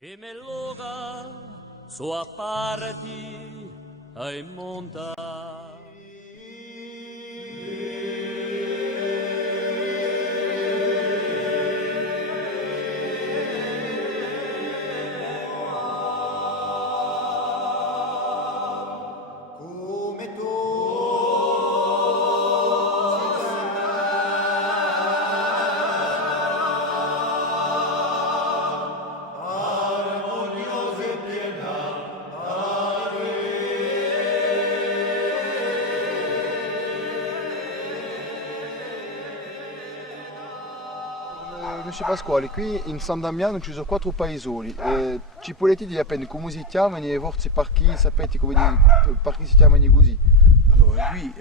E me loga sua parti ai monta. Monsieur Pasquale, qui in San Damiano ci sono 4 paesoni. Ci potete dire come si chiamano e forse perché sapete come perché si chiamano così? Allora, qui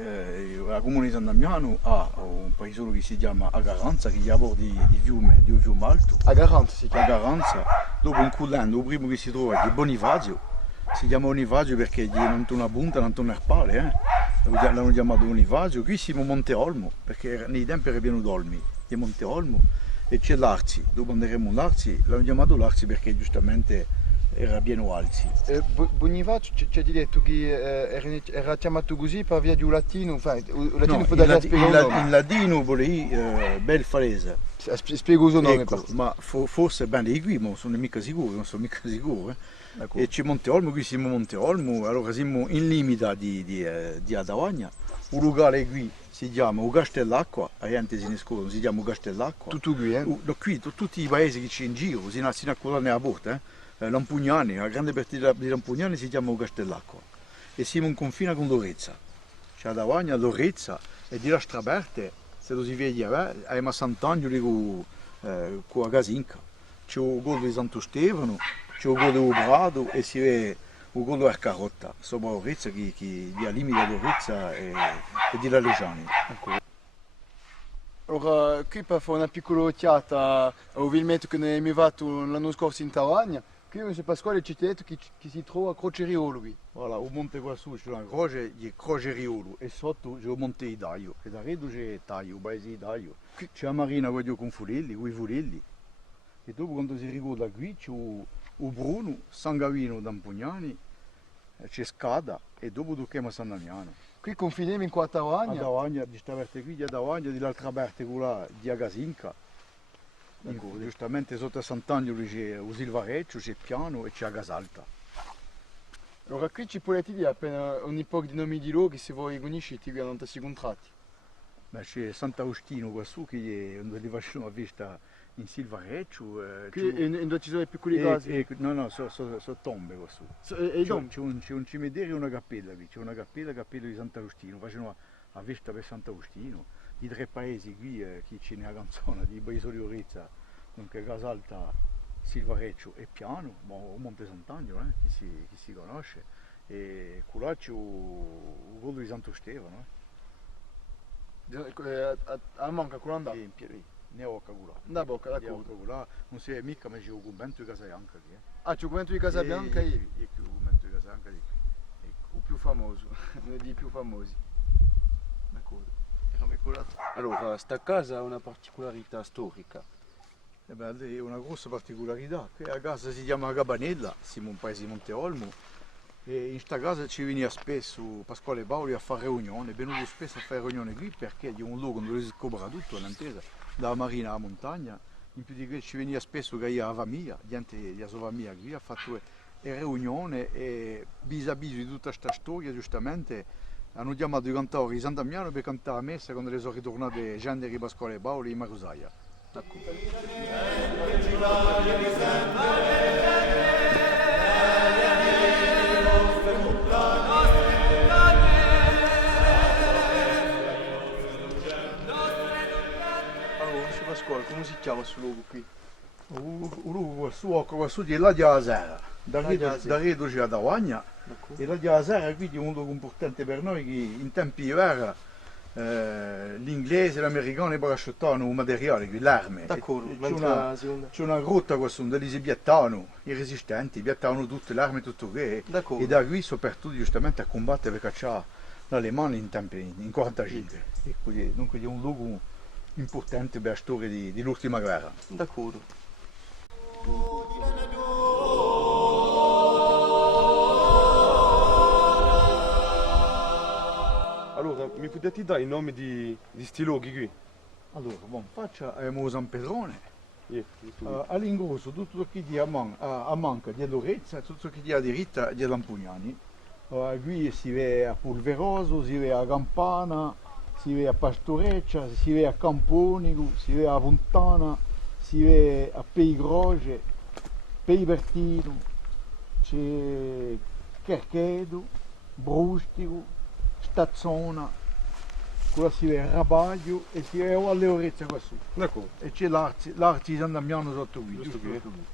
la comune di San Damiano ha un paesino che si chiama Agaranza, che è a bordo di fiume alto. Agaranza si chiama. Agaranza, dopo un culando, il primo che si trova è Bonifacio, si chiama Bonifacio perché non ha una punta, non ha un erpale, l'hanno chiamato Bonifacio. Qui siamo a Monte Olmo, perché nei tempi era pieno d'olmi, di Monte Olmo, e c'è l'Arzi, dopo andremo all'Arzi, l'hanno chiamato l'Arzi perché giustamente era pieno alzi. Bonifacio ci ha detto che era chiamato così per via di un latino, il latino No, può dare spiegare in latino vuol dire bel falese. Spiego il suo nome. Ecco, ma forse bene di qui, ma non sono mica sicuro. E c'è Monte Olmo, qui siamo a Monte Olmo, allora siamo in limita di Adavagna. Un locale qui si chiama o Castellacqua, la gente se ne scorda, si chiama Castellacqua. Tutto qui, Qui, tutti i paesi che c'è in giro, sino a quella nella porta, Lampugnani, la grande partita di Lampugnani si chiama Castellacqua. E siamo in confine con Lorezza. C'è Adavagna, Lorezza, e di là straberte, se lo si vede, a Sant'Angelo con la Gasinca. C'è il gol di Santo Stefano, c'è il gol di Obrado e si vede il gol di Carrotta, sopra Lorezza, che è al limite di Lorezza e di La Legiani. Allora, qui per fare una piccola occhiata al villaggio che ne abbiamo fatto l'anno scorso in Tavagna, qui Monsieur Pasquale ci ha detto che si trova a Croceriolo qui. Voilà, il monte qua su c'è una croce di Croceriolo e sotto c'è il monte Idaio, che da Redo c'è Taio, il paese Idaio. Qui c'è la marina con i Fulelli, e dopo quando si ricorda qui c'è il Bruno, San Gavino d'Ampugnani, c'è Scada e dopo tocchiamo a San Damiano. Qui confiniamo in qua Tavagna. Adavagna, di questa parte qui di Adavagna, di l'altra parte quella di Agasinca. Giustamente sotto a Sant'Angelo c'è il Silvareccio, c'è Piano e c'è Agasalta. Allora qui ci potete dire appena ogni po' di nomi di loro che se voi conoscete qui non si contratti. Beh, c'è Sant'Agostino qua su che è una elevazione a vista in Silvareccio. Qui in dove ci sono le piccole case. No, sono tombe qua su. C'è un cimitero e una cappella qui, c'è una cappella di Sant'Agostino, facciano a vista per Sant'Agostino. I 3 paesi qui che c'è nella canzone di Paese di Lorezza, dunque Casalta, Silvareccio e Piano, ma Monte Sant'Angelo, chi si conosce, e là c'è il volo di Santo Stefano. A manca quello andato. In piedi, ne ho cagula. Da bocca, d'accordo. Non si vede mica, ma c'è il convento di Casabianca qui. Ah, c'è il convento di Casabianca? È il convento di Casabianca di qui. Il più famoso, uno dei più famosi. D'accordo. Allora, sta casa ha una particolarità storica. È una grossa particolarità. La casa si chiama Cabanella, siamo un paese di Monte Olmo. E in questa casa ci veniva spesso Pasquale Paoli a fare riunione, è venuto spesso a fare riunione qui perché è un luogo dove si scopre tutto, l'intesa, dalla marina alla montagna. In più di questo ci veniva spesso che la famiglia, gente della sua famiglia qui ha fatto riunione e vis-à-vis di tutta questa storia giustamente hanno chiamato i cantatori di San Damiano per cantare a messa quando sono ritornate gente di Pasquale Paoli in Marusaia. Allora, Pasquale, come si chiama questo luogo qui? Qua su è la di Asera, da Redo c'è la Davagna e la di Asera quindi è un luogo importante per noi che in tempi era l'inglese e l'americano parascettavano un materiale, l'arme. C'è una grotta qua su dove si piattavano i resistenti, piattavano tutte le armi, tutto che e da qui soprattutto giustamente a combattere per cacciare l'Alemania in 45. E quindi, dunque è un luogo importante per la storia dell'ultima guerra. D'accordo. potete dare i nomi di sti luoghi qui? Allora, bon, faccia abbiamo San Pedrone, Questo all'ingresso tutto ciò che dia a manca di Lorezza, tutto ciò che dia a diritta di Lampugnani. Qui si vede a Pulveroso, si vede a Campana, si vede a Pastoreccia, si vede a Camponico, si vede a Fontana, si vede a Peigroge, Peibertino, c'è Cherchedo, Brustico, Stazzona, qua si vede Rabaglio e si vede alle Orezze qua su. D'accordo. E c'è l'Arci di San Damiano sotto qui, Giusto giusto qui. sotto qui.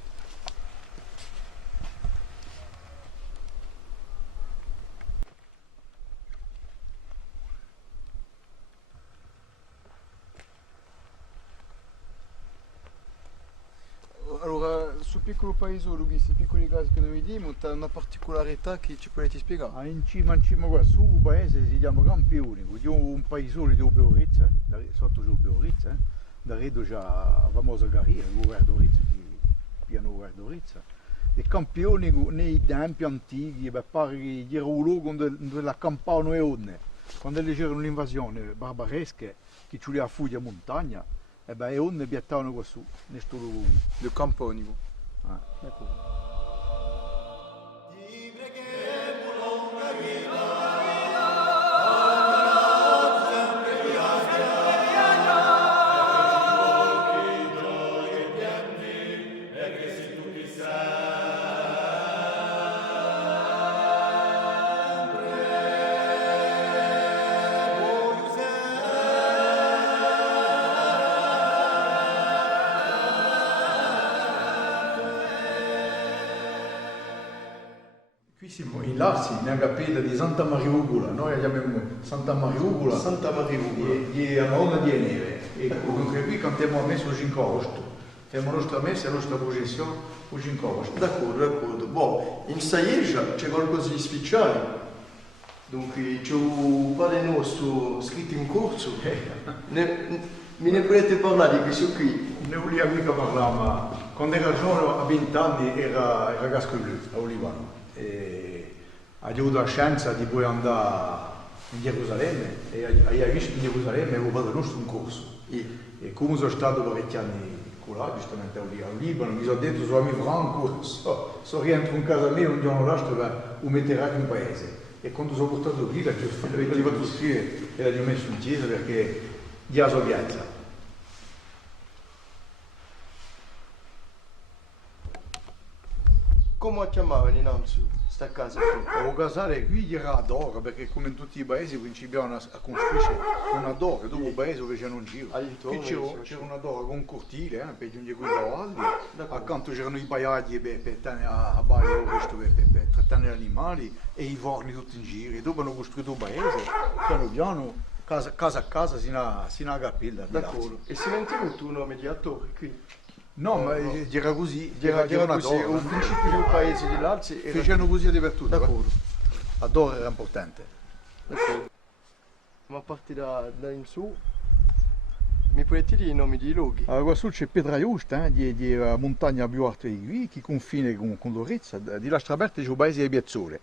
Allora, sul piccolo paesolo, questi piccoli casi che noi vediamo, c'è una particolarità che ci potete spiegare? In cima qua su, il paese si chiama Campionico, di un paesone di Obeorizza, sotto c'è Obeorizza, da Redo c'è la famosa carriera, il Verdorizza, il piano Verdorizza. E Campionico nei tempi antichi, pare che era un luogo dove accampavano le onne. Quando c'erano le invasioni barbaresche, che ci voleva fuggire a montagna, e le onne piattavano qua su, in questo luogo. Del Camponico. Ecco. Qui siamo in Larsi, nella cappella di Santa Maria Ugola, noi la chiamiamo Santa Maria Ugola, Santa Maria Ugola. di una onda di neve. E dunque qui cantiamo la messa il 5 agosto, facciamo la nostra messa e la nostra processione il 5 agosto. D'accordo, d'accordo. Boh, in Saiegia c'è qualcosa di speciale. Dunque c'è un padre nostro scritto in corso. Me ne potete parlare di questo qui? Ne volevo mica parlare, ma quando era giovane, a 20 anni, era ragazzo blu a Olivano. E ha avuto la chance di poi andare in Gerusalemme e ha visto in Gerusalemme il padre nostro un corso. E come sono stato parecchi anni là, giustamente a Libano, mi sono detto, sono amico Franco, so rientro in casa mia un giorno l'altro lo metterà in paese. E quando sono portato qui, l'ho fatto scrivere e l'ho messo in chiesa perché di la sua piazza. Come chiamavano innanzi sta casa qui? O casale qui era adoro, perché come in tutti i paesi principiavano a costruire una dora, dopo il paese dove c'era un giro. All'intorno Qui c'era una dora con un cortile, per giungere qui davanti, accanto c'erano i pagliati per tenere a baia per trattare gli animali e i forni tutti in giro. E dopo hanno costruito un paese, piano piano, casa a casa, sino alla cappella. D'accordo. E si è mantenuto un nome di attore qui? No, ma era così, Era una così, dora. un principio del paese di Lazio era... Facevano così dappertutto. D'accordo, La dora era importante. d'accordo. Ma a partire da in su, mi potete dire i nomi dei luoghi? Allora, qua su c'è Pietraiusta, di montagna più alta di qui, che confina con Lorezza. Di Lastra Berta c'è il paese di Piazzole.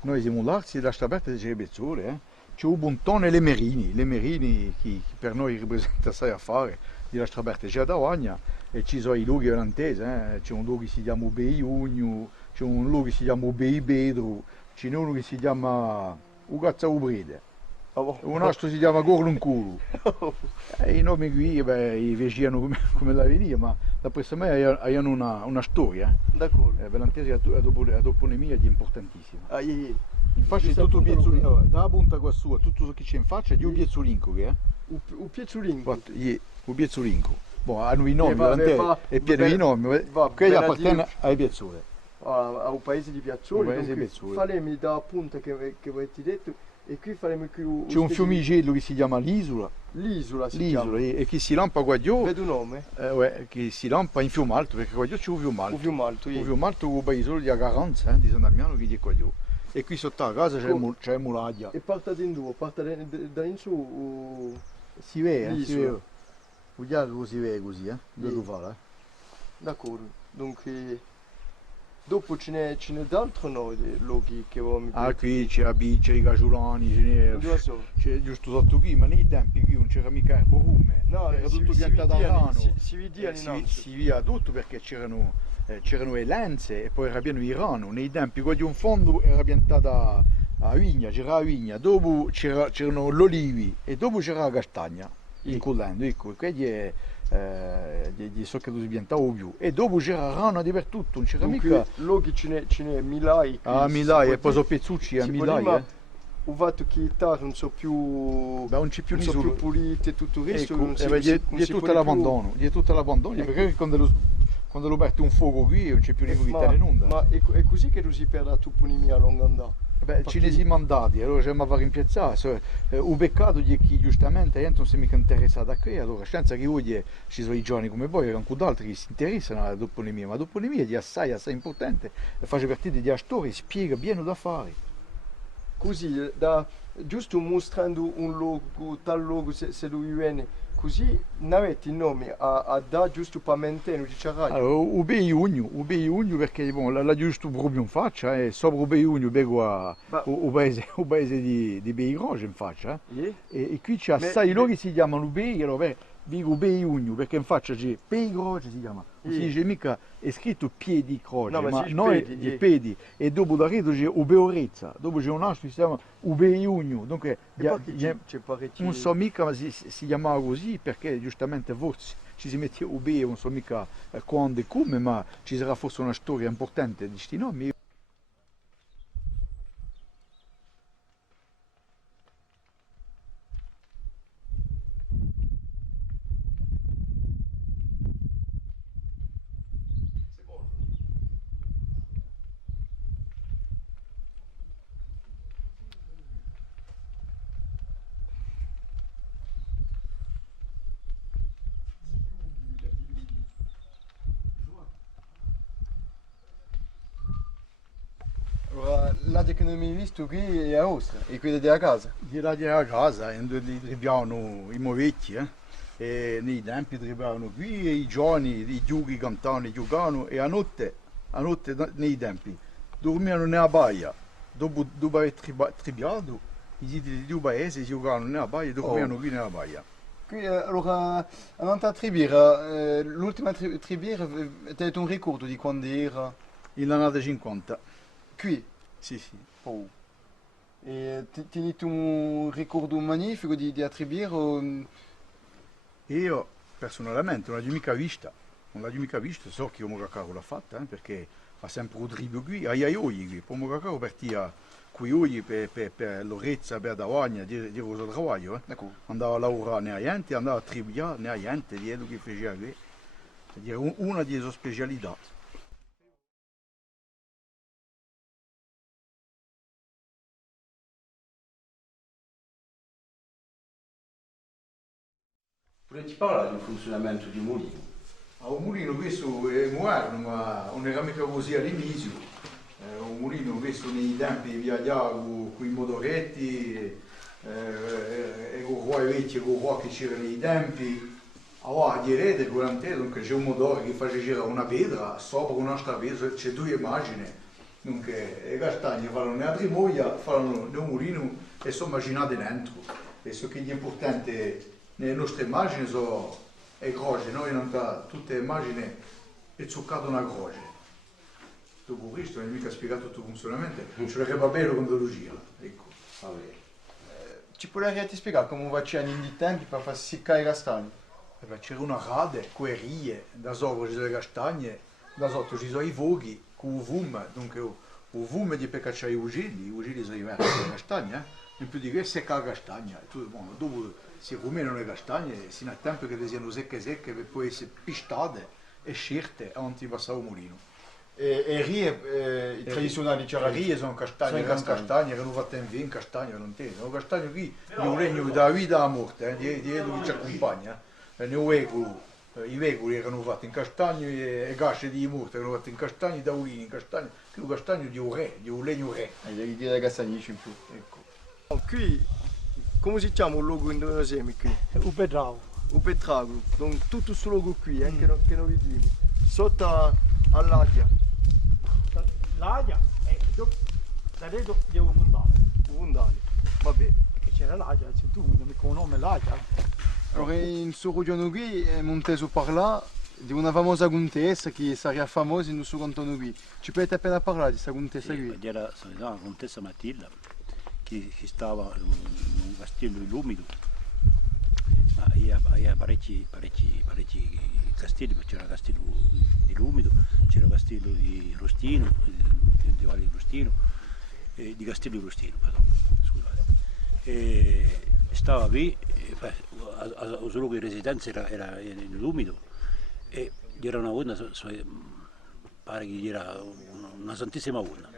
Noi siamo l'Arsi, di Lastra Berta c'è Piazzole. C'è un Bontone e le Merini che per noi rappresenta assai a fare. Di Lastra Berta c'è la Davagna e ci sono i luoghi olandesi, c'è un luogo che si chiama Bei Ugno, c'è un luogo che si chiama Bei Bedro, c'è uno che si chiama Ugazza Ubrede. Un altro si chiama Gorlunculu. E i nomi qui i facevano come la venia, ma da questo me hanno una storia. D'accordo. Velantesi ha la toponimia di importantissima. Infatti Giusto tutto appunto Piezzolino, dalla punta qua su, tutto ciò che c'è in faccia, di un Piezzolino che è. Un Piezulinco. Un Piezzolino. Boh, hanno i nomi, vabbè, Velantesi è pieno di nomi, quelli appartengono ai Piezzole. A un paese di Piazzoli. Un paese di Piazzoli. Faremo da punta che avete detto e qui faremo qui C'è un fiumicello che si chiama l'Isola. L'isola si chiama. E che si lampa qua giù, Vedo un nome? che si lampa in Fiumalto, perché qua giù c'è un Fiumalto. Un Fiumalto, Un Fiumalto con il paesolo di Agaranza, di San Damiano che è qua giù. E qui sotto la casa c'è Mulaglia. E parte in due, parte da in su. Si vede, si l'isola. vede. Guardate come si vede così, dove Sì. lo fa, D'accordo. Dunque Dopo ce n'è d'altro no, luoghi che mi Qui c'è la bici, i gagiolani, Non lo so. c'è giusto sotto qui, ma nei tempi qui non c'era mica erborume. No, era si- tutto si piantato a vediano- rano. si vediano in alto. Si via tutto perché c'erano le lenze e poi era pieno di rano. Nei tempi qua di un fondo era piantata a vigna, c'era la vigna, dopo c'erano gli olivi e dopo c'era la castagna, incollando, ecco, quelli di so che si piantava più. E dopo c'era rana dappertutto, non c'era mica... Dunque, luoghi ce n'è migliaia. A Milai e poi so pezzucci a Milai. Ho fatto che l'Italia non so più... Beh, non c'è più non so nessuno. più pulite e tutto il resto. Ecco, non si- beh, si- non di si tutto pone l'abbandono, di tutto l'abbandono, Ecco. perché quando lo parte un fuoco qui non c'è più più. niente in onda. Ma è così che tu si perde la toponimia a lungo andare. Beh, ce ne siamo andati, allora ci siamo a fare rimpiazzare. Un peccato di chi giustamente non si è mica interessato a qui, allora senza che oggi ci sono i giovani come voi, e anche altri che si interessano alla toponimia, ma la toponimia è assai importante, fa partire di storia, spiega bene da fare. Così, giusto mostrando un logo, tal logo se lo viene, così non avete il nome a dare giusto per mantenere, dice radio. Allora, un Beigno perché la giusto proprio in faccia, sopra un Beigno vengo un paese di Beigroge in faccia, e qui c'è assai loro che si chiamano Bei, allora dico Beigno perché in faccia c'è Beigroge si chiama, non si dice mica, è scritto piedi croce, No, ma ma si dice noi pedi, di pedi, e dopo da reto c'è Ubeorezza, dopo c'è un altro che si chiama Ubeigno, dunque C'è parecchio. non so mica ma si chiamava così perché giustamente forse ci si metteva Ube, non so mica quando e come, ma ci sarà forse una storia importante di questi nomi. Allora, la che non mi hai visto qui è a Ostra, e quella della casa. Di là a casa, li troviamo i movetti, e nei tempi troviamo qui e i giovani, i giughi cantavano, giocavano e a notte nei tempi dormivano nella baia, dopo aver tribiato, i siti di due paesi giocavano nella baia e dormivano qui nella baia. Qui, allora, un'altra tribiera, l'ultima tribiera, ti un ricordo di quando era In annata 50, qui? sì sì. Oh. E tieni un ricordo magnifico di tribiera? Io personalmente non l'ho mica vista, so che Omo Cacaro l'ha fatta, perché fa sempre un tribio qui, a Iaioi qui, Omo Cacaro partiva qui oggi per Lorezza, per Davagna, di cosa lavoro, andava a lavorare nella gente, andava a tribiare nella gente, di quello che faceva qui, è una delle sue specialità. Vorrei parlare del funzionamento di un mulino. Un mulino questo è moderno, ma non era mica così all'inizio. Un mulino questo nei tempi viaggiava con i motoretti, e con i vecchi, con i che c'erano nei tempi. Allora, di rete durante, dunque c'è un motore che faceva girare una pietra, sopra un'altra pietra c'è due immagini. Dunque, le castagne fanno nella trimoia, fanno nel mulino e sono immaginate dentro. Questo che è importante nelle nostre immagini sono le croci, noi non abbiamo tutte le immagini è zuccato una croce. Dopo questo non è mica spiegato tutto il funzionamento, ce l'avrebbe bello quando lo gira. Ecco. Ci potresti spiegare come facevano in dei tempi per far seccare i castagni? C'era una rade, con le rie, da sopra ci sono le castagne, da sotto ci sono i fuochi, con il fumo, dunque il fumo di per cacciare i uccelli sono diversi dalle castagne, in più di questo secca la castagna, dopo si ruminano le castagne, sino a tempo che le siano secche per poi essere pistate e scerte avanti di passare il mulino. E rie tradizionali c'era Le rie sono castagne, Sono erano castagne. castagne, erano fatte in vino, castagne, non te. Sono castagne qui, di un regno dalla vita alla morte, di quello che ci accompagna. I vecoli erano fatti in castagno e le casce di morte erano fatte in castagno, i tavolini in castagno, qui un castagno di un re, di un legno re. devi dire castagnici in più. Ecco. Qui, come si chiama il logo indonesese qui? O Pedrao. Il Petrago, tutto questo logo qui, che noi vediamo, sotto all'adia. l'aia e da lì devo fondare. Vabbè. E c'era l'aia, tu non mi conosci l'aia. Allora, in suo regione qui è monteso parlare di una famosa contessa che sarebbe famosa in suo canton qui. Ci potete appena parlare di questa contessa qui? Era la contessa Matilda che stava in un castello l'umido, ma aveva parecchi castelli, c'era il castello di Lumido, c'era il castello di Rostino, di Valle di Rostino, di Castello di Rostino, scusate. E stava qui, il suo luogo di residenza era in Lumido e era una urna, pare che era una santissima urna.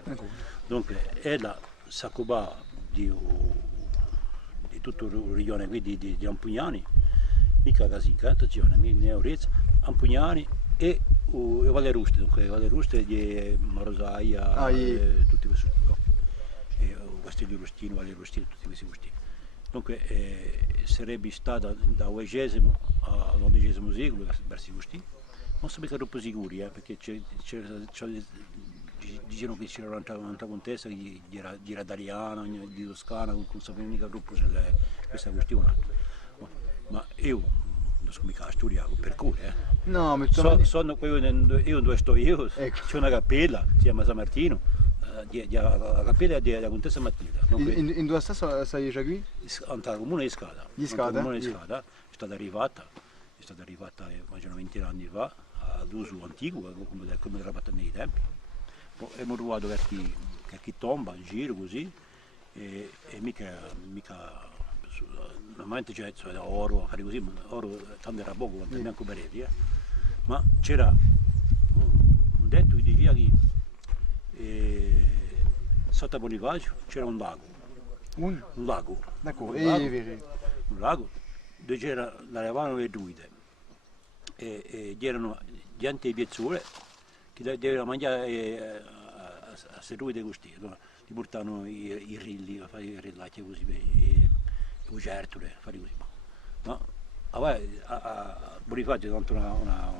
Dunque, ella si occupava di tutta la regione qui di Ampugnani, mica Casica, attenzione, Neurezza, Ampugnani e Valle Ruste, dunque Valle Ruste di Marosaia, tutti questi Castello Rustino, Valle Rustino, tutti questi posti. Dunque sarebbe stata dal XX all'XI secolo verso questi. Non so mica troppo sicuri, perché dicevano che c'era un'altra contessa che era italiana, di Toscana, non sapevo mica troppo questa questione. Ma io non so mica studiare per cuore. No, ma io dove sto io, ecco. c'è una cappella, si chiama San Martino, la cappella della contessa Matilda. In dove sei già qui? Al comune di Scada. Di Scada? Comune di Scada è stata arrivata immagino 20 anni fa ad uso antico, come era fatta nei tempi. Poi abbiamo trovato qualche tomba in giro così e mica normalmente c'è oro, fare così, ma oro tanto era poco, quanto neanche pareti, ma c'era un detto che diceva che sotto Bonifacio c'era un lago. Un lago. D'accordo, Un lago dove c'era la levavano le druide e c'erano gente di piazzole che dovevano mangiare a queste druide così, allora, ti portavano i rilli, a fare i rillacci così, le lucertole, a fare così. Ma a Bonifacio tanto una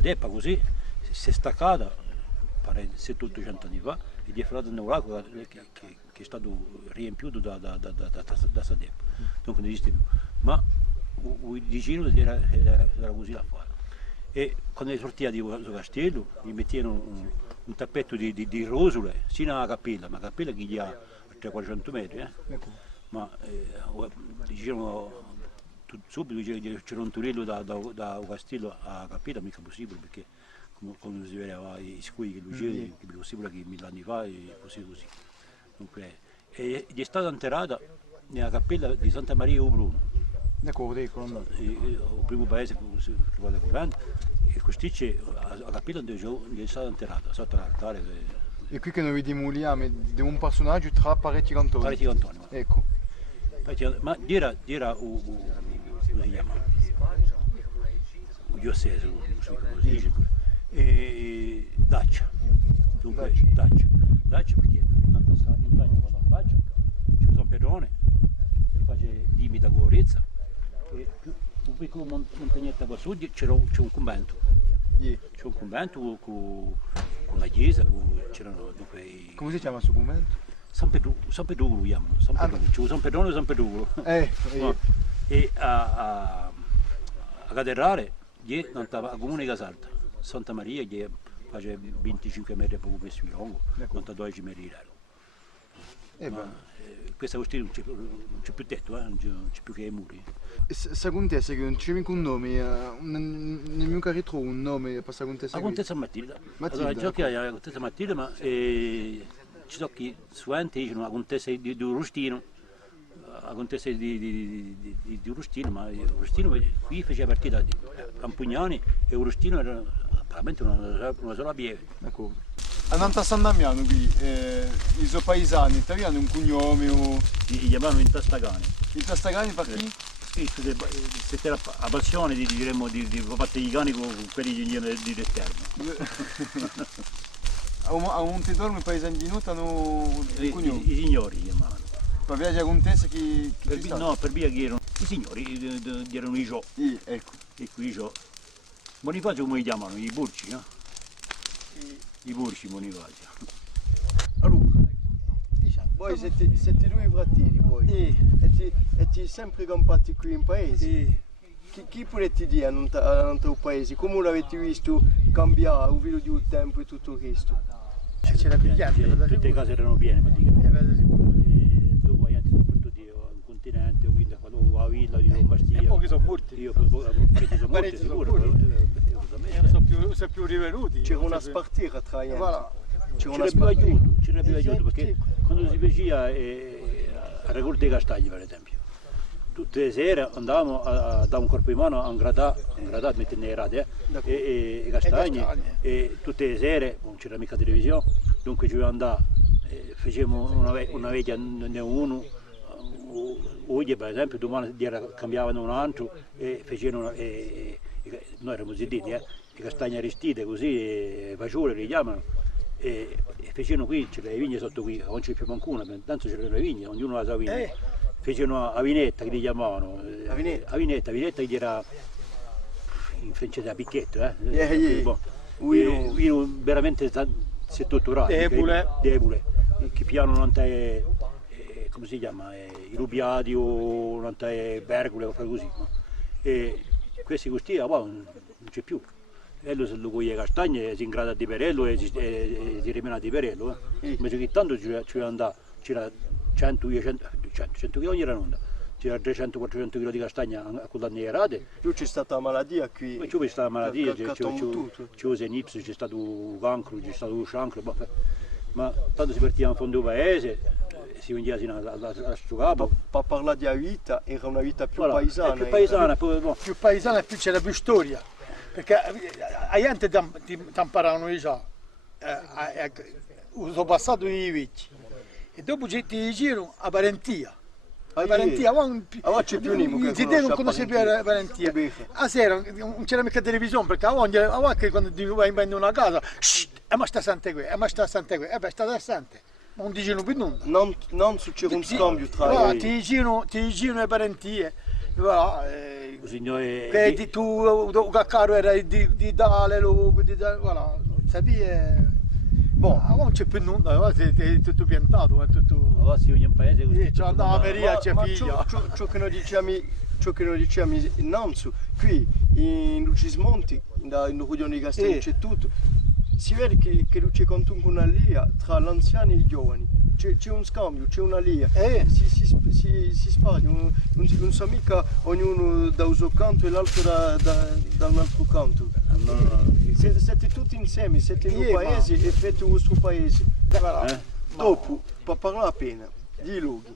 deppa così, si è staccata, pare 700-800 anni fa, e gli è fregato un lago che è stato riempito da questa deppa, dunque non esiste più. Ma il vicino era così da fare. E quando sortiva di questo castello gli mettevano un tappetto di rosole sino alla cappella, ma la cappella che gli ha 300-400 metri, ma dicevano subito che c'era un turello da castello alla cappella, mica possibile, perché come si vedeva i scudi che lucevano, che è possibile che 1000 anni fa è così. Dunque, è stata enterrata nella cappella di Santa Maria Obruno. D'accordo, Il primo paese che si trova da e così c'è la cappella dove è stata enterrata, sotto l'altare. E qui che noi vediamo lì di un personaggio tra parecchi cantoni. Parecchi cantoni. Ecco. Ma era come si chiama? Il diocese, così. E Dacia. Dunque Dacia perché una montagna con la faccia, c'è San Pedrone, che face limita con Orezza. E un piccolo montagnetta qua su c'è un convento. C'è un convento con la chiesa, c'erano dunque Come si chiama il suo convento? San Pedro lo chiamano, c'è San Pedrone e San Pedro. E a cattedrale è al comune di Casalta, Santa Maria che face 25 metri poco più di lungo, 12 metri di largo. Questa questione non c'è più tetto, non c'è più che i muri. Questa contessa che non c'è mica un nome, nemmeno che ritrovo un nome per questa contessa. La contessa Matilda. Allora, già che la contessa Matilda, ma ci sono chi suente dicono la contessa di Rustino, la contessa di Rustino, ma Rustino qui faceva partire da Ampugnani e Rustino era veramente una sola pieve. D'accordo. Andando a San Damiano qui, i suoi paesani, ti avevano un cognome o... Li chiamavano in Tastagani. In Tastagani per chi? Se c'era la passione di parte di cani con quelli di esterno. A Montedormo i paesani di Nuta hanno un cognome? I signori chiamavano. Per via della contessa che No, per via che erano i signori, erano i gio. Ecco. E qui i gio. Bonifacio come li chiamano? I burci, no? i porci monivati. Allora, Voi siete due fratelli voi? E ti sempre campati qui in paese? Chi potete dire a tuo paese? Come l'avete visto cambiare al filo del tempo e tutto questo? c'era pigliante. Tutte le case erano piene praticamente. E dopo gli altri sono tutti un continente, quindi quando la villa di Bastiglia. E pochi sono morti. Io parecchi sono morti sicuro. Non sono più rivenuti. C'era una spartita tra gli Voilà. C'era più aiuto perché quando si faceva a raccogliere dei castagni per esempio, tutte le sere andavamo a dare un corpo in mano a un gradato, mettere nei radi e castagne e tutte le sere non c'era mica televisione, dunque ci dovevamo andare, facevamo una veglia ne uno, oggi per esempio domani cambiavano un altro e facevano, noi eravamo zittiti, le castagne arrestite così, fagiole li chiamano. E facevano qui, c'era le vigne sotto qui, non c'è più mancuna, tanto c'erano le vigne, ognuno la sua vigna. Facevano a vinetta che li chiamavano, a vinetta che era in francese a picchetto, vino veramente strutturato, debole, che piano non è, come si chiama, i rubiati o non è bergole o così, no? E questi gusti non c'è più. E lui se lo coglie castagne si ingrada di perello e si rimane di perello. Invece che tanto c'era 100 kg ogni ranonda, c'era 300-400 kg di castagna a quella nerate. Più c'è stata la malattia qui. Poi c'è stata la malattia, c'è tutto. l'Enips, c'è stato il cancro, c'è stato il chancro, ma tanto si partiva in fondo del paese, si veniva fino a Stucabo. Per parlare di vita, era una vita più paesana. Più paesana, Più paesana e più c'era più storia. Perché a gente ti imparavano già, sono passato i vecchi e dopo ti girano a parentia. La parentia, non conosce più la parentia. A sera non c'era mica televisione perché a volte quando vai in vendere una casa, ma sta sante qui, ma sta sante qui, sta sante. Non dicono più nulla. Non succede un scambio tra ti girano le parentie. Che tu caro era di dare voilà, sapevi non c'è più nulla, è tutto piantato, è tutto. Si ogni paese così. C'è la Maria, c'è figlia. Ciò che noi diciamo innanzi, qui in Lucismonti, in Ruglione di Castello c'è tutto. Si vede che c'è una linea tra gli anziani e i giovani. C'è un scambio, c'è una linea, si spagna, non sa mica ognuno da un suo canto e l'altro da un altro canto. Siete tutti insieme, siete in un paese e fate il vostro paese. Dopo, per parlare appena di luoghi,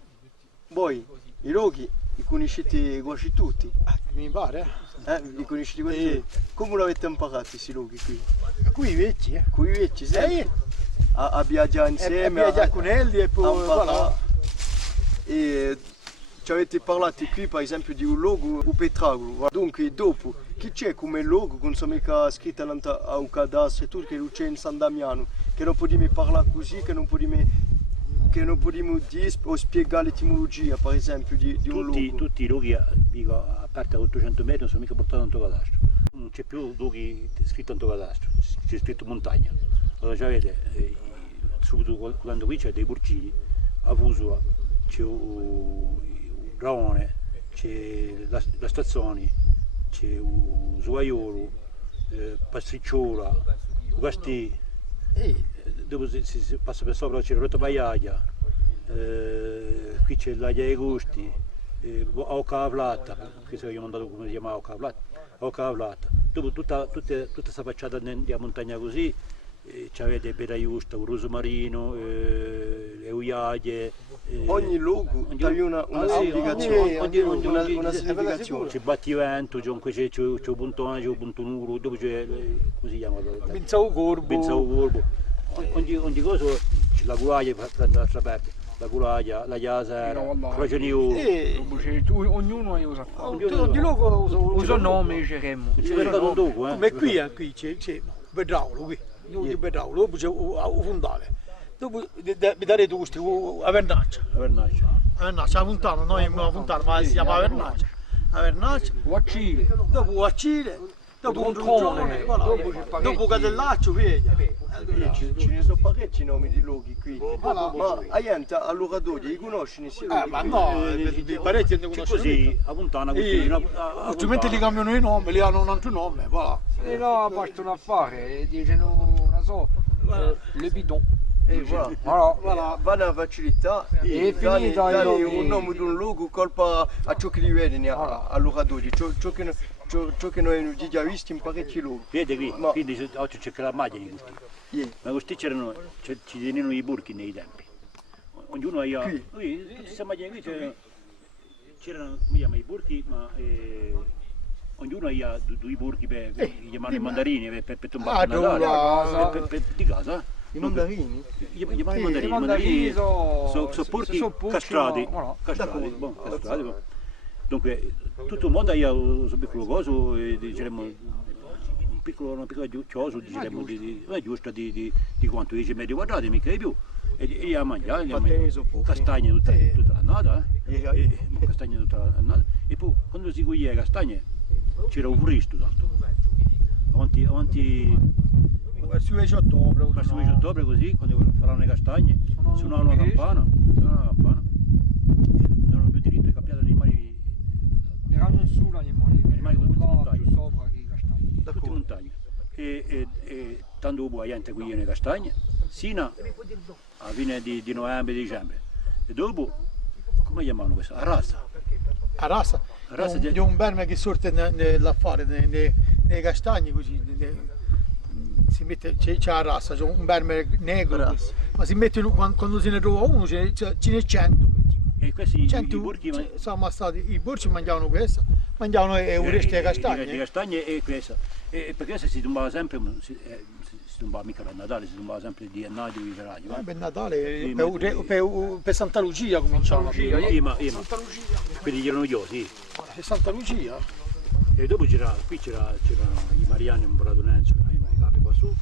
voi i luoghi li conoscete quasi tutti? Mi pare? Li conoscete quasi tutti? Come l'avete imparato questi luoghi qui? Qui i vecchi, Qui i vecchi, sì. A viaggiare insieme, a viaggiare con elli e poi voilà. E ci avete parlato qui per esempio di un luogo, un Petragolo. Dunque dopo, chi c'è come luogo, non so mica scritto a un cadastro e tutto, che c'è in San Damiano, che non possiamo parlare così, che non possiamo dire o spiegare l'etimologia per esempio di un luogo. Tutti i luoghi, dico, a parte 800 metri, non sono mica portati in cadastro. Non c'è più luoghi scritti in cadastro, c'è scritto montagna. Allora già vedete, subito quando qui c'è dei porcini, a Fusula c'è un Raone, c'è la Stazzoni, c'è un Suaiolo, Pastricciola, un Castì, dopo si passa per sopra c'è la Rotta Paiaia, qui c'è l'Aglia dei Gusti, Oca Plata, che se io ho mandato come si chiama Oca Plata, dopo tutta questa facciata della montagna così, c'avete Beraiusta, un Rosomarino, le Uiaglie. Ogni luogo ha una significazione. Una significazione. C'è Battivento, c'è un Puntone, c'è un Puntonuro, dopo c'è, come si chiama? Benzau Corbo. Ogni cosa c'è la Gulaia dall'altra parte, la Gulaia, la Chiasera, la Ragionio. Ognuno usa Ogni luogo usa nome, diciamo. C'è mercato un dopo, come qui c'è Bedraulo qui. Di Bedraulo, dopo c'è un fondale, dopo vi darete questi a Vernaccia, a Fontana, noi a Fontana, ma si chiama Vernaccia, dopo a Cile, dopo un giorno, dopo Cadellaccio, vedi. Ce ne sono parecchi nomi di luoghi qui. Ma Aienta, allora Dodi, li conosci? Ma no, parecchi ne conoscono. Così, a Montana, Altrimenti li cambiano i nomi, li hanno un altro nome, voilà. E no, basta un affare, dicono, non so, le bidon. E voilà, va una facilità E finita dai un nome di un luogo colpa a ciò che li vedi allora Dodi, ciò che noi abbiamo già visto in parecchi luoghi. Vedi qui, quindi oggi c'è la maglia di questi. Ma questi ci tenevano i burchi nei tempi. Ognuno aveva, tutte queste maglie qui c'erano, come chiama, i burchi, ma ognuno aveva due burchi per chiamare i mandarini, per tombare il Natale, di casa. I mandarini? I mandarini sono burchi castrati, castrati. Dunque, tutto il mondo aveva un piccolo coso, diciamo, una piccola chiosa, diciamo, giusta di quanto dice metri quadrati, mica di più. E a mangiare, castagne tutta l'annata, castagne tutta l'annata. E poi quando si coglieva le castagne c'era un risto tanto. Avanti Verso il 10 ottobre. verso il 10 ottobre così, quando faranno le castagne, suonavano una campana, non avevano più diritto di cambiare animali. Erano un solo animale, Tutti più sopra che i castagni. tutti in montagna. E tanto dopo la gente qui le castagne, sino a fine di novembre, dicembre. E dopo, come chiamano questa? A rasa, di un verme che sorte nell'affare, nei castagni così. Si mette, c'è la razza, c'è un verme negro, ma si mette quando se ne trova uno ce n'è 100. E questi 100 i burchi sono ammassati, i burci mangiavano questa, mangiavano un resto di le castagne. castagne e questa. E perché se si tombava sempre, si tombava mica per Natale, si tombava sempre di gennaio, di febbraio. Per Natale, per Santa Lucia cominciavano. Ma quelli erano io, sì. Per Santa Lucia? E dopo qui c'erano i Mariani, un Bradonenzo, che avevano i capi qua su.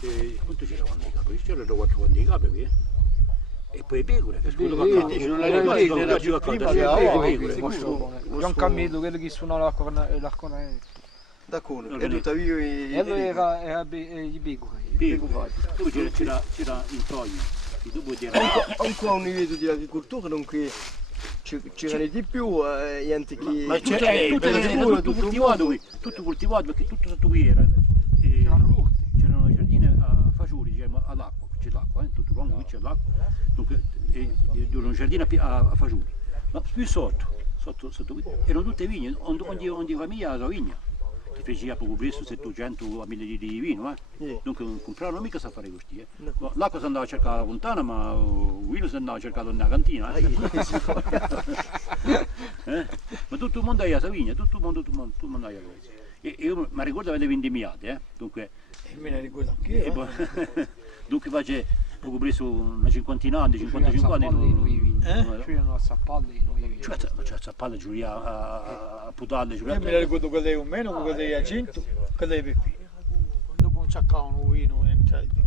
E quanto c'erano i capi? C'erano 4 quanti i capi qui. E poi le pecore, che scusa qua. Gian Camillo, quello che suonava l'arconete. D'accordo, e tuttavia E lui era i pecore. Dopo c'era il Toglio, che dopo era... ancora un livello di agricoltura, dunque c'erano di più gente che... Ma c'era tutto coltivato perché tutto sotto qui era. C'erano i giardini a fagioli, diciamo, all'acqua, c'è l'acqua, tutto lungo qui c'è l'acqua. Dunque c'era un giardino a fagioli. Ma più sotto qui, erano tutte vigne, ogni famiglia ha la sua vigna. Ti faceva poco presto 700 a 1000 litri di vino, Dunque non compravano mica a fare questi, L'acqua si andava a cercare alla fontana, ma il vino si andava a cercare nella cantina, Ma tutto il mondo aveva la vigna, tutto il mondo aveva questo. E io mi ricordo avere le vendemmiate, dunque... Me ne ricordo anch'io. Dunque face poco preso una cinquantina anni, 55 anni. C'erano a Zappalle noi vini. Cioè a Zappalle giuria a Putale, Io me ne ricordo quelle un meno, quelle di Aginto, quelle di Peppino. Dopo non cercavano un vino,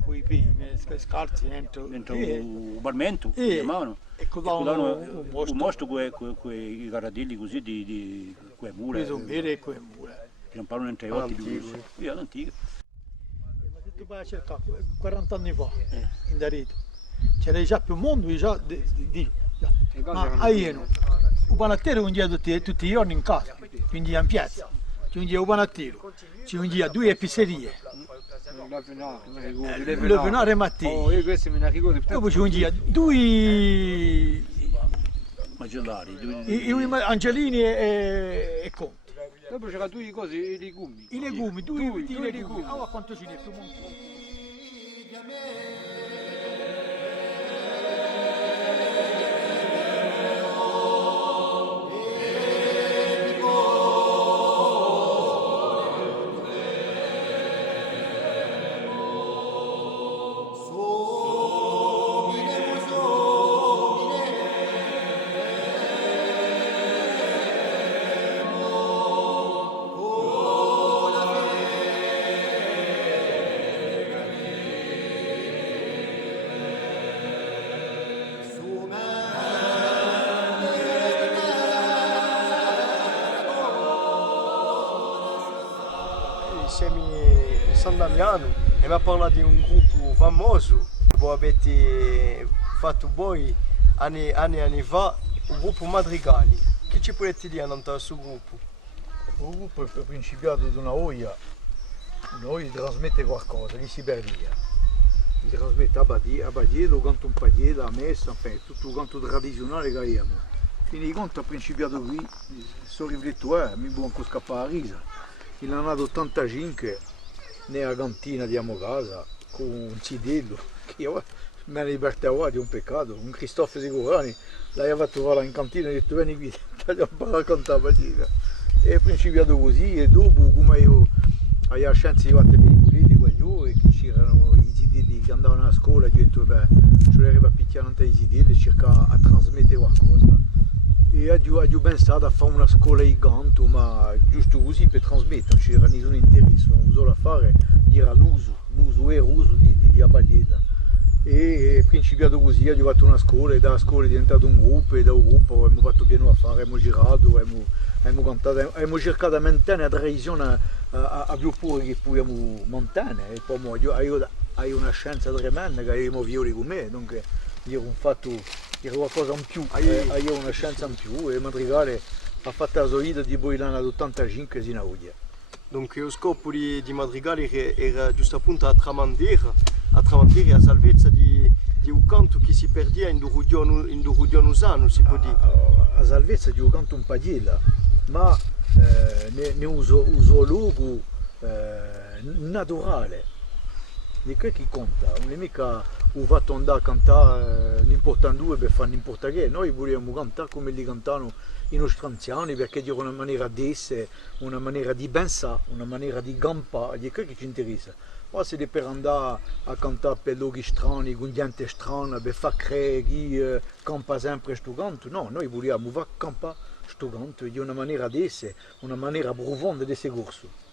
con i pini, scarsi dentro un balmento, chiamavano. E codavano un mostro con i carradilli così di quelle mura. Preso bere e quelle mura. Che non parlano entre i otti di via l'antica. Tu vai a cercare 40 anni fa, in Darito, c'era già più mondo, già ma a Ieno, il panattero ungia tutti i giorni in casa, ci ungia in piazza, ci ungia il panattero, ci ungia 2 pizzerie, le venare mattina, dopo ci ungia 2 Macellari, Angelini e Conti. Dopo c'erano 2 cose, i legumi. I legumi, 2 legumi. Ah, quanto ce n'è più mondo. Damiano e mi ha parlato di un gruppo famoso che voi avete fatto voi anni fa, un gruppo Madrigali. Che ci potete dire a questo gruppo? Il gruppo è principiato da una voglia di trasmettere qualcosa, di si perdia. Di trasmettere a Badia, lo canto un Badia, la messa, tutto il canto tradizionale che abbiamo. Fino a conto ha principiato qui, sono riflettuto, mi buon scappare a risa. Il anno 85, nella cantina di casa, con un cidello, che io mi hanno libertato di un peccato, un Cristoforo Sicurani, l'aveva fatto trovare in cantina e ha detto vieni qui, tagliamo a cantare Badia. E è principiato così e dopo come io avevo scienze di fatte per i politici e che c'erano i zidelli che andavano a scuola e ho detto beh, ci arrivo a picchiare i zidelli e cercare a trasmettere qualcosa. E ho pensato a fare una scuola di canto, ma giusto così per trasmettere, non c'era nessun interesse, non solo a fare, era l'uso e l'uso di Abadieda. E è principiato così, ho fatto una scuola e dalla scuola è diventato un gruppo e da un gruppo abbiamo fatto pieno a fare, abbiamo girato, abbiamo cantato, abbiamo cercato di mantenere la tradizione a più pure che possiamo mantenere. E poi hai una scienza tremenda che abbiamo violi con me, dunque era un fatto, era qualcosa in più, hai una scienza in più e Madrigali ha fatto la sua vita di poi l'anno 85 sino a oggi. Dunque lo scopo di Madrigali era giusto appunto a tramandare la salvezza di un canto che si perdeva in Rudiano Usano, si può dire. La salvezza di un canto un Padiella, ma ne uso luogo naturale. Di che chi conta, non è mica un fatto andare a cantare l'importante due per fare l'importante che, noi vogliamo cantare come li cantano i nostri anziani perché è una maniera di essere, una maniera di pensare, una maniera di campare, di che ci interessa. Ma se è per andare a cantare per luoghi strani, con gente strana, per far credere che campa sempre questo canto, no, noi vogliamo far campare questo canto di una maniera di essere, una maniera profonda di essere corso.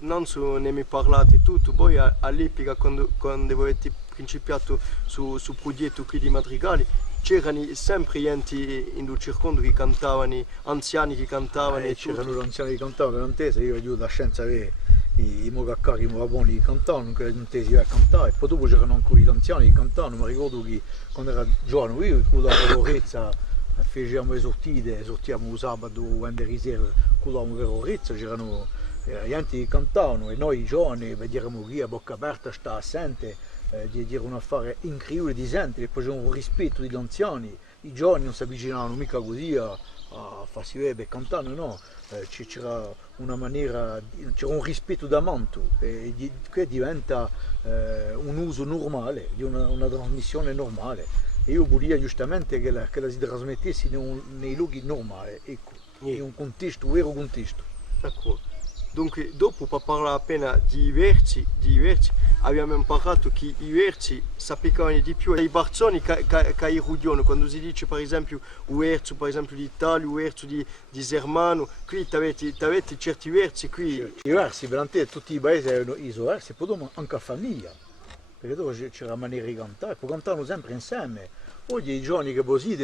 Non ne mi parlate tutto, poi all'epoca quando avete principiato su progetto qui di Madrigali c'erano sempre gente in un circondo che cantavano, anziani che cantavano c'erano anziani che cantavano, non te, io aiuto la scienza a vedere i mogaccari, i mogaboni che cantavano, non te si va a cantare, e poi dopo c'erano ancora gli anziani che cantavano, mi ricordo che quando era giovane io con l'orezza facevamo le sortite, sortiamo il sabato quando eri sera con l'orezza, c'erano gente che cantavano e noi giovani vedevamo qui a bocca aperta, sta assente, di dire un affare incredibile di gente, e poi c'era un rispetto degli anziani, i giovani non si avvicinavano mica così a farsi vedere per cantare, no, c'era una maniera, c'era un rispetto da manto e che diventa un uso normale, di una trasmissione normale. E io volevo giustamente che la si trasmettesse nei luoghi normali, ecco, in un contesto, un vero contesto. D'accordo. Dunque dopo per parlare appena di versi, abbiamo imparato che i versi si applicavano di più ai barzoni che ai rudioni. Quando si dice per esempio un verso per esempio di Italia, un verso di Germano, qui avete certi versi qui. I versi, veramente tutti i paesi avevano i suoi versi, poi dopo anche a famiglia, perché dopo c'era la maniera di cantare, poi cantavano sempre insieme. Oggi i giovani che così,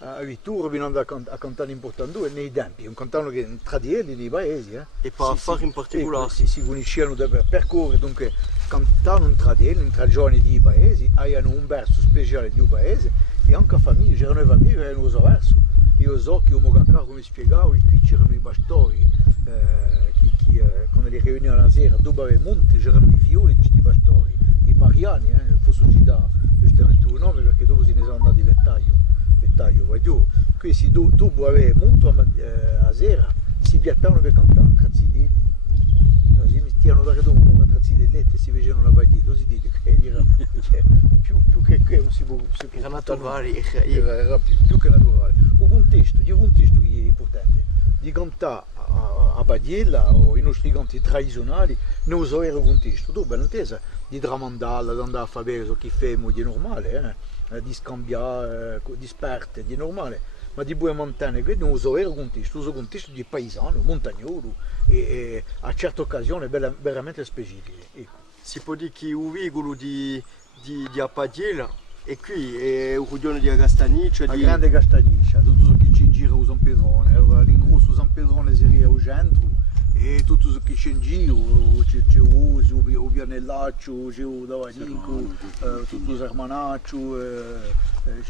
a Vittorio venendo a cantare in Portandù nei tempi, un cantavano che tra di elli nei paesi. E per fare in particolare. Si conoscevano per percorrere, dunque cantavano tra di elli, tra giovani di paesi, avevano un verso speciale di un paese e anche a famiglia, c'erano le famiglie che avevano un suo verso. Io so che come spiegavo, qui c'erano i pastori, quando li riunivano la sera, dopo il monte c'erano i violi di questi pastori, i mariani, posso citare giustamente un nome perché dopo se ne sono andati ventaglio, vai giù. Questi dopo avere monte a sera si piattavano per cantare tra zidilli, si mettevano da dopo un tra zidellette e si facevano una partita, si dice che era più che non si può. Era naturale. Era più che naturale. Il contesto che è importante, di cantare a Badiella o i nostri canti tradizionali, non so era il contesto. Dopo l'intesa di tramandare, di andare a fare ciò che famo di normale, di scambiare, di sperte, di normale, ma di buone montagne, che non so era il contesto di paesano, montagnolo e a certe occasioni veramente specifiche. Ecco. Si può dire che un vigolo di Apadiella e qui è un rudione di Agastaniccia. La grande Castagniccia, tutto ciò che ci gira a San Pedrone, allora l'ingrosso San Pedrone si ria al centro e tutto ciò che c'è in giro, c'è Uso, o Bianellaccio, c'è Davanico, tutto Sermanaccio,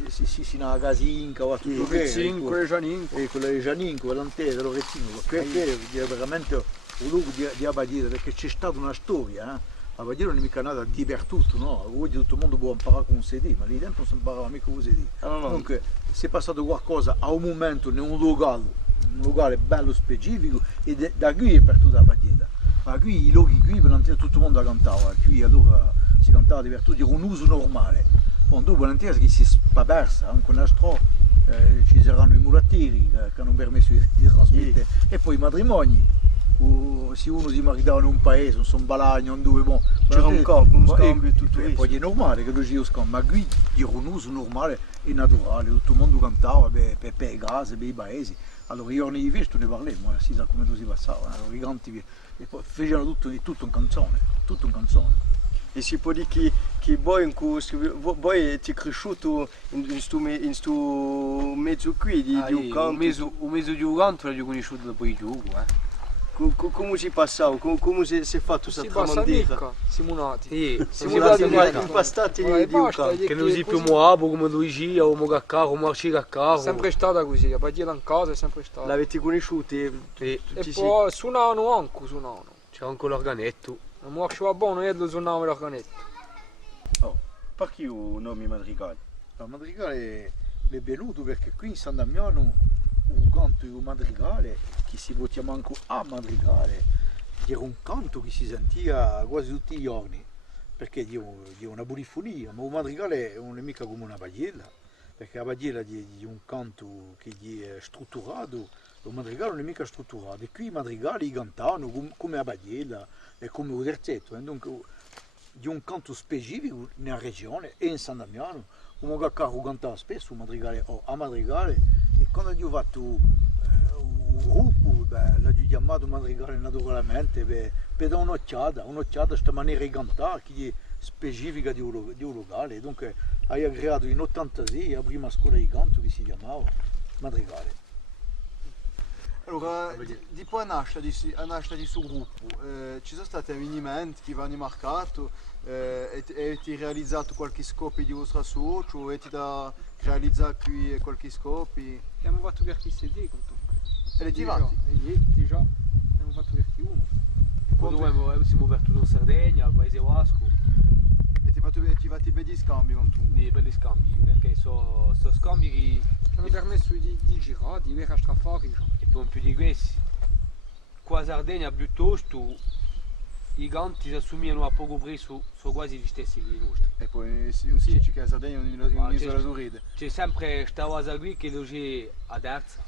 si nella Casinca, tutto Rezzinco e Gianinco. E quella di Gianinco, l'Antesa, Lorezzino, questo è veramente un luogo di Abadiella perché c'è stata una storia. Abadiella non è mica nata di per tutto, no? Oggi tutto il mondo può imparare con un CD, ma lì dentro non si imparava mica con un CD. Dunque, se è passato qualcosa a un momento in un locale bello specifico e da qui è per tutta Abadiella. Ma qui i luoghi qui per tutto il mondo cantava, qui allora si cantava di per tutto, era un uso normale. Bon, dopo l'intesa che si spaversa, anche nella strada ci saranno i murattieri che hanno permesso di trasmettere e poi i matrimoni. Se uno si maritava in un paese, non so, un Balagno, un dove, bon, c'era un scambio e tutto questo. Poi è normale che lo giro scambio, ma qui era un uso normale e naturale, tutto il mondo cantava per le case, per i paesi. Allora io ne ho visto, ne parliamo, si sa come si passava, allora, i canti e poi facevano tutto in canzone, E si può dire che voi siete cresciuto in questo mezzo qui di un canto. Un mezzo di un canto l'ho conosciuto dopo il gioco. Come si passava? Come si è fatto questa tramandita? Simonati. Simonati impastati di un canto. Che non si più muovo come Luigi o Mogacaro, Marci Gaccaro. È sempre stata così, a Badiella in casa è sempre stata. L'avete conosciuti? E poi suonavano anche, C'era anche l'organetto. Non marciava buono, io lo suonavo l'organetto. Oh, perché il nome Madrigale? Il madrigale è venuto perché qui in San Damiano un canto di un madrigale che si può chiamare anche a madrigale era un canto che si sentiva quasi tutti i giorni perché di una burifonia, ma un madrigale non è mica come una Badiella perché la Badiella è un canto che è strutturato, il madrigale non è mica strutturato e qui i madrigali cantavano come a Badiella e come un terzetto, dunque di un canto specifico nella regione e in San Damiano un Mogacaro cantava spesso un madrigale o a madrigale e quando ho fatto un gruppo l'ho chiamato madrigale naturalmente per dare un'occhiata a questa maniera di cantare che è specifica di un locale dunque ho creato in 86 la prima scuola di canto che si chiamava madrigale. Allora, dopo la nascita di questo gruppo, ci sono stati avvenimenti che vi hanno marcato? Avete realizzato qualche scopo di vostro socio? Avete realizzato qui qualche scopo? Abbiamo fatto qualche CD con E le tivati? Già, abbiamo fatto qualche uno. Quando siamo aperti in Sardegna, al Paese Vasco. E ti fate belli scambi con tu? Dei belli scambi, perché sono scambi che... Ci hanno permesso di girare, di vedere a strafari. E poi più di questi, qua in Sardegna piuttosto i canti si assomigliano a poco preso, sono quasi gli stessi che i nostri. E poi si dice che la Sardegna è un'isola surride. C'è sempre questa cosa qui che lo c'è a terza,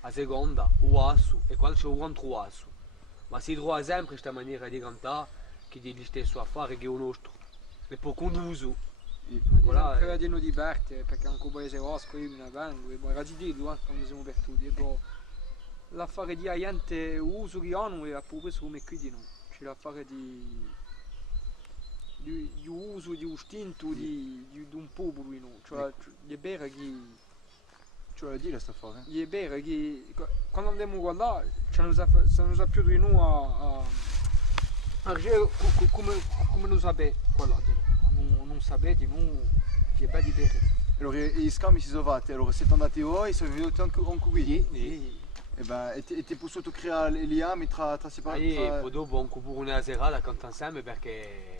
a seconda, o asso, e quando c'è un altro asso. ma si trova sempre questa maniera di cantare che di stesso affare che è un nostro, e poi conduso. Voilà, credino di Berte, perché anche un paese vasco io me ne vengo, e poi era di quando siamo perduti, e poi l'affare di gente uso che hanno è proprio come qui di noi, c'è l'affare di uso, di istinto di un popolo in noi, cioè gli bere che... Tu vuoi dire sta affare? Gli bere che quando andiamo a guardare ci hanno più di noi a agire come lo sapete quella di noi, non sapete di noi gli bere di bere. Allora gli scambi si sono fatti, allora siete andati voi, sono venuti anche qui? Sì. E ben, e ti potuto creare i legami tra si parla? E poi dopo anche pure una serata cantare insieme perché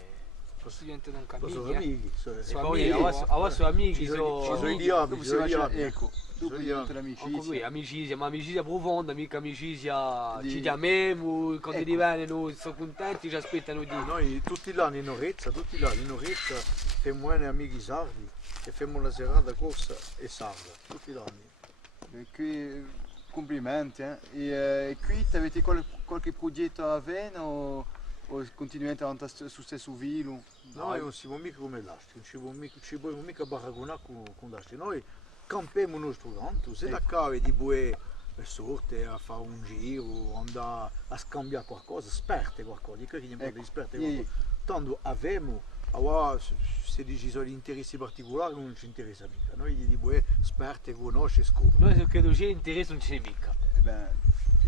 Diventa un Sono cammino. amici. e poi a sono amici, sono i Dopo si faccia, diavoli. ecco, dopo diventa l'amicizia. amicizia, ma amicizia profonda, mica amicizia Di- ci chiamiamo, quando Ecco. diventano sono contenti, ci aspettano di... Noi tutti gli anni in Orezza, facciamo amici sardi e facciamo la serata corsa e sarda, tutti gli anni. E qui complimenti. E qui avete qualche progetto a venire o continuate a andare su stesso filo? Noi non siamo mica come l'altro, non ci possiamo mica paragonare con l'altro. Noi campiamo il nostro canto, se da cave di buie sorte a fare un giro, andare a scambiare qualcosa, sperte qualcosa, dico che gli importa di sperte qualcosa. Tanto abbiamo, se dici sono interessi particolari non ci interessa mica, noi di buie sperte, conosce, scopre. Noi se credo c'è interesse non ce n'è mica. E ben,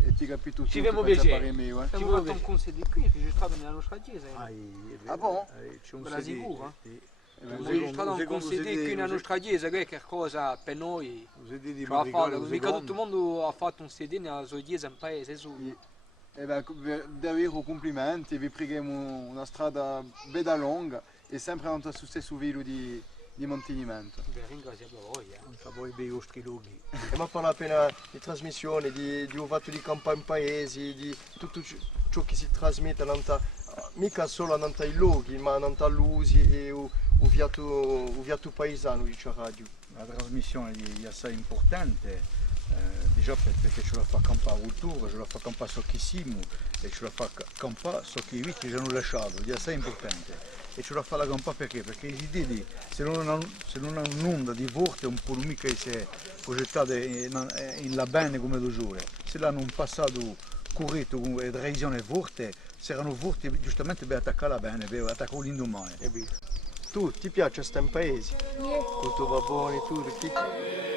e ti capito tutto. Ci vediamo pensa piacere. pare mio, Abbiamo fatto un consiglio di qui, registrato nella nostra chiesa. Ah, bon? C'è un Quella CD, sicura? sì. Abbiamo registrato un consiglio qui nella nostra chiesa, che è cosa per noi. Un CD di Ce l'ha Madrigali, fatto, un mica secondo. tutto il mondo ha fatto un CD nella sua chiesa in paese su. E ben, davvero complimenti, vi preghiamo una strada bella lunga e sempre andare su stesso filo di mantenimento. Beh, ringraziamo voi. Non fa poi bei vostri loghi. E ma parla appena di trasmissione, di un fatto di campagna in paesi, di tutto ciò che si trasmette, mica solo nei luoghi, ma nell'usi e il viaggio paesano di radio. La trasmissione è assai importante, già perché ce la fa campare cultura, ce la fa campare so chi siamo e ce la fa campare so che i viti ci hanno lasciato, è assai importante. E ce la fa la campare perché? Perché i lì, se non hanno un'onda di forte, un po' mica si è progettato in la bene come lo giure. Se l'hanno un passato corretto e tradizione forte, saranno forti giustamente per attaccare la bene, per attaccare l'indomani. Tu ti piace stare in paese? Con tuo babone, tutto?